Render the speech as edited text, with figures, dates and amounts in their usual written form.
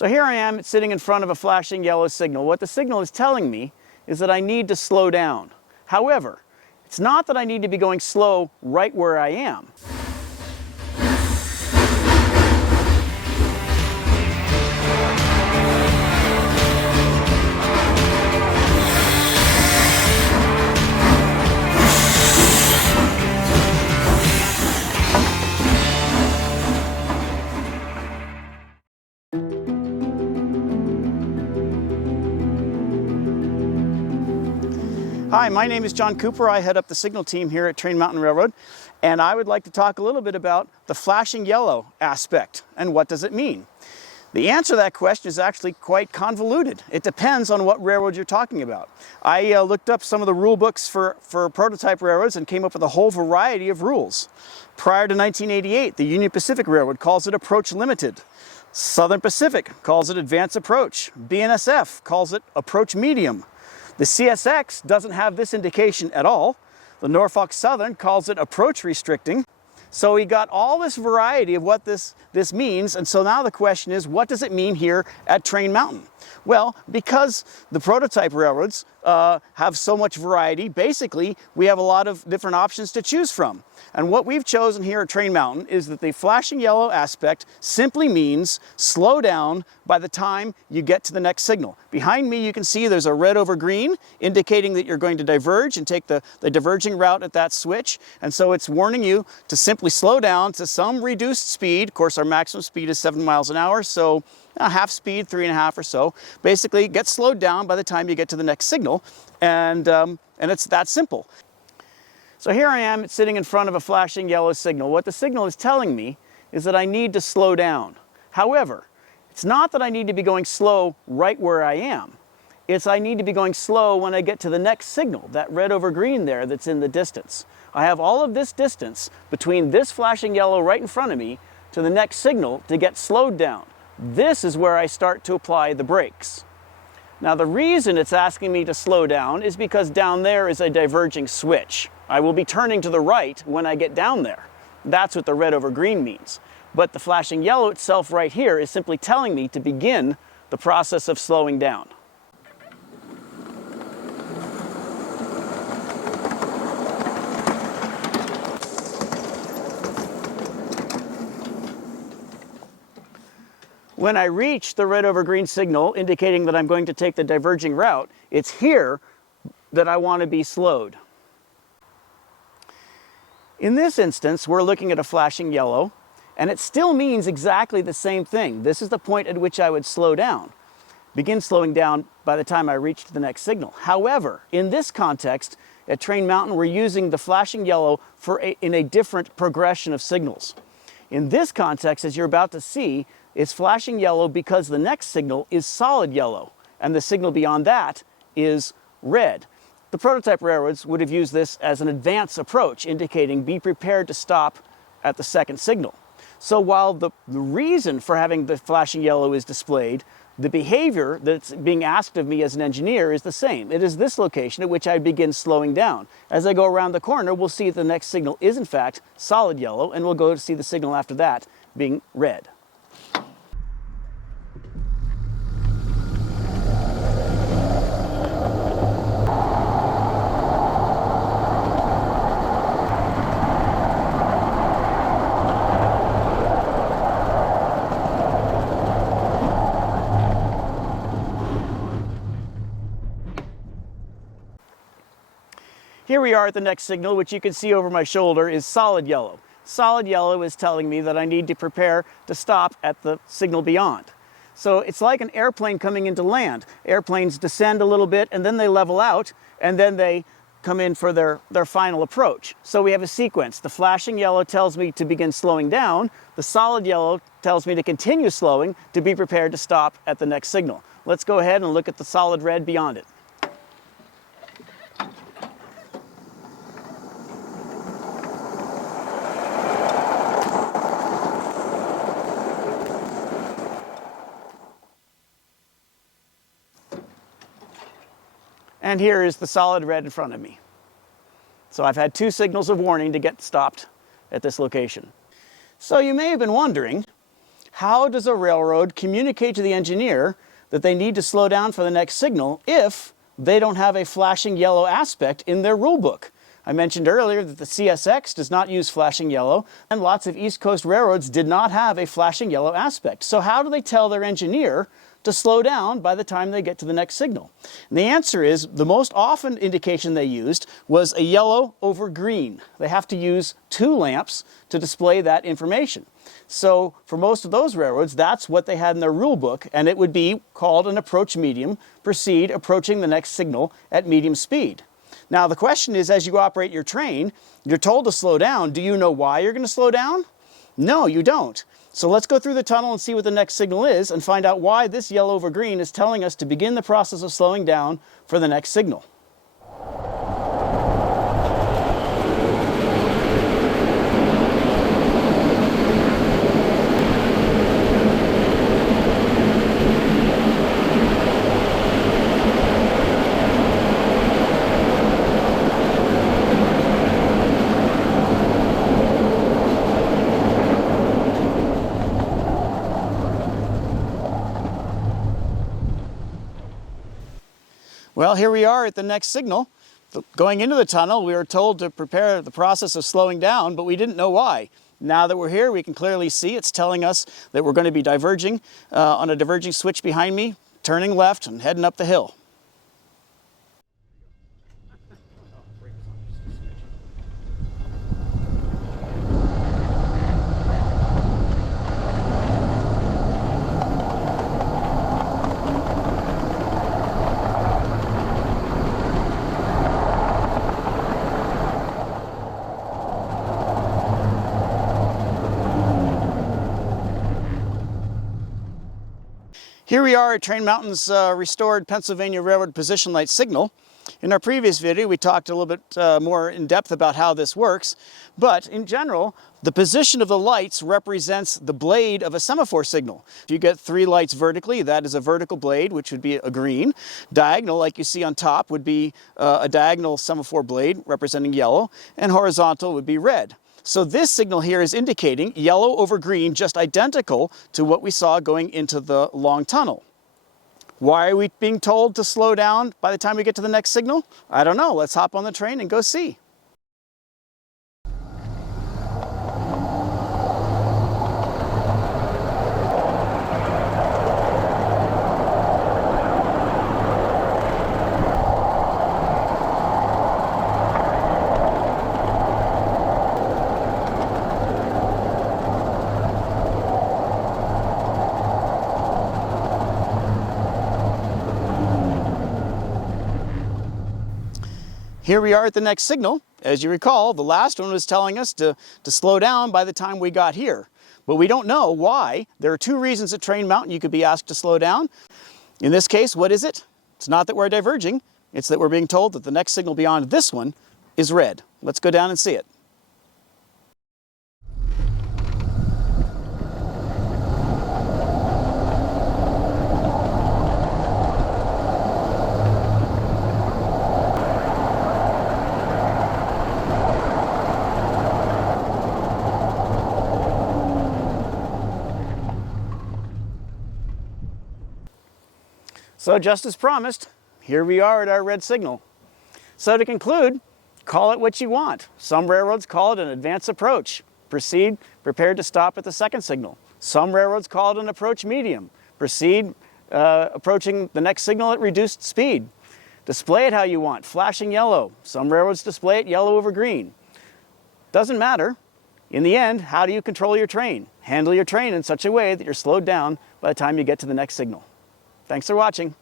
So here I am sitting in front of a flashing yellow signal. What the signal is telling me is that I need to slow down. However, it's not that I need to be going slow right where I am. Hi, my name is John Cooper. I head up the signal team here at Train Mountain Railroad, and I would like to talk a little bit about the flashing yellow aspect and what does it mean. The answer to that question is actually quite convoluted. It depends on what railroad you're talking about. I looked up some of the rule books for prototype railroads and came up with a whole variety of rules. Prior to 1988, the Union Pacific Railroad calls it approach limited. Southern Pacific calls it advance approach. BNSF calls it approach medium. The CSX doesn't have this indication at all. The Norfolk Southern calls it approach restricting. So we got all this variety of what this means, and so now the question is, what does it mean here at Train Mountain? Well, because the prototype railroads have so much variety, basically we have a lot of different options to choose from. And what we've chosen here at Train Mountain is that the flashing yellow aspect simply means slow down by the time you get to the next signal. Behind me you can see there's a red over green indicating that you're going to diverge and take the diverging route at that switch. And so it's warning you to simply slow down to some reduced speed. Of course, our maximum speed is 7 miles an hour, so half speed, 3.5 or so. Basically, get slowed down by the time you get to the next signal, and it's that simple. So here I am sitting in front of a flashing yellow signal. What the signal is telling me is that I need to slow down. However, it's not that I need to be going slow right where I am. It's I need to be going slow when I get to the next signal, that red over green there that's in the distance. I have all of this distance between this flashing yellow right in front of me to the next signal to get slowed down. This is where I start to apply the brakes. Now the reason it's asking me to slow down is because down there is a diverging switch. I will be turning to the right when I get down there. That's what the red over green means. But the flashing yellow itself right here is simply telling me to begin the process of slowing down. When I reach the red over green signal indicating that I'm going to take the diverging route, it's here that I want to be slowed. In this instance, we're looking at a flashing yellow, and it still means exactly the same thing. This is the point at which I would slow down. Begin slowing down by the time I reach the next signal. However, in this context, at Train Mountain, we're using the flashing yellow in a different progression of signals. In this context, as you're about to see, it's flashing yellow because the next signal is solid yellow, and the signal beyond that is red. The prototype railroads would have used this as an advance approach, indicating be prepared to stop at the second signal. So while the reason for having the flashing yellow is displayed, the behavior that's being asked of me as an engineer is the same. It is this location at which I begin slowing down. As I go around the corner, we'll see that the next signal is in fact solid yellow, and we'll go to see the signal after that being red. Here we are at the next signal, which you can see over my shoulder is solid yellow. Solid yellow is telling me that I need to prepare to stop at the signal beyond. So it's like an airplane coming into land. Airplanes descend a little bit and then they level out and then they come in for their final approach. So we have a sequence. The flashing yellow tells me to begin slowing down. The solid yellow tells me to continue slowing to be prepared to stop at the next signal. Let's go ahead and look at the solid red beyond it. And here is the solid red in front of me. So I've had 2 signals of warning to get stopped at this location. So you may have been wondering, how does a railroad communicate to the engineer that they need to slow down for the next signal if they don't have a flashing yellow aspect in their rule book? I mentioned earlier that the CSX does not use flashing yellow, and lots of East Coast railroads did not have a flashing yellow aspect. So how do they tell their engineer to slow down by the time they get to the next signal? And the answer is the most often indication they used was a yellow over green. They have to use 2 lamps to display that information. So for most of those railroads, that's what they had in their rule book, and it would be called an approach medium, proceed approaching the next signal at medium speed. Now the question is, as you operate your train, you're told to slow down. Do you know why you're going to slow down? No, you don't. So let's go through the tunnel and see what the next signal is and find out why this yellow over green is telling us to begin the process of slowing down for the next signal. Well, here we are at the next signal. Going into the tunnel, we were told to prepare the process of slowing down, but we didn't know why. Now that we're here, we can clearly see it's telling us that we're going to be diverging on a diverging switch behind me, turning left and heading up the hill. Here we are at Train Mountain's restored Pennsylvania Railroad position light signal. In our previous video, we talked a little bit more in depth about how this works, but in general, the position of the lights represents the blade of a semaphore signal. If you get 3 lights vertically, that is a vertical blade, which would be a green. Diagonal, like you see on top, would be a diagonal semaphore blade representing yellow, and horizontal would be red. So this signal here is indicating yellow over green, just identical to what we saw going into the long tunnel. Why are we being told to slow down by the time we get to the next signal? I don't know. Let's hop on the train and go see. Here we are at the next signal. As you recall, the last one was telling us to slow down by the time we got here. But we don't know why. There are 2 reasons at Train Mountain you could be asked to slow down. In this case, what is it? It's not that we're diverging. It's that we're being told that the next signal beyond this one is red. Let's go down and see it. So just as promised, here we are at our red signal. So to conclude, call it what you want. Some railroads call it an advance approach. Proceed, prepared to stop at the second signal. Some railroads call it an approach medium. Proceed, approaching the next signal at reduced speed. Display it how you want, flashing yellow. Some railroads display it yellow over green. Doesn't matter. In the end, how do you control your train? Handle your train in such a way that you're slowed down by the time you get to the next signal. Thanks for watching.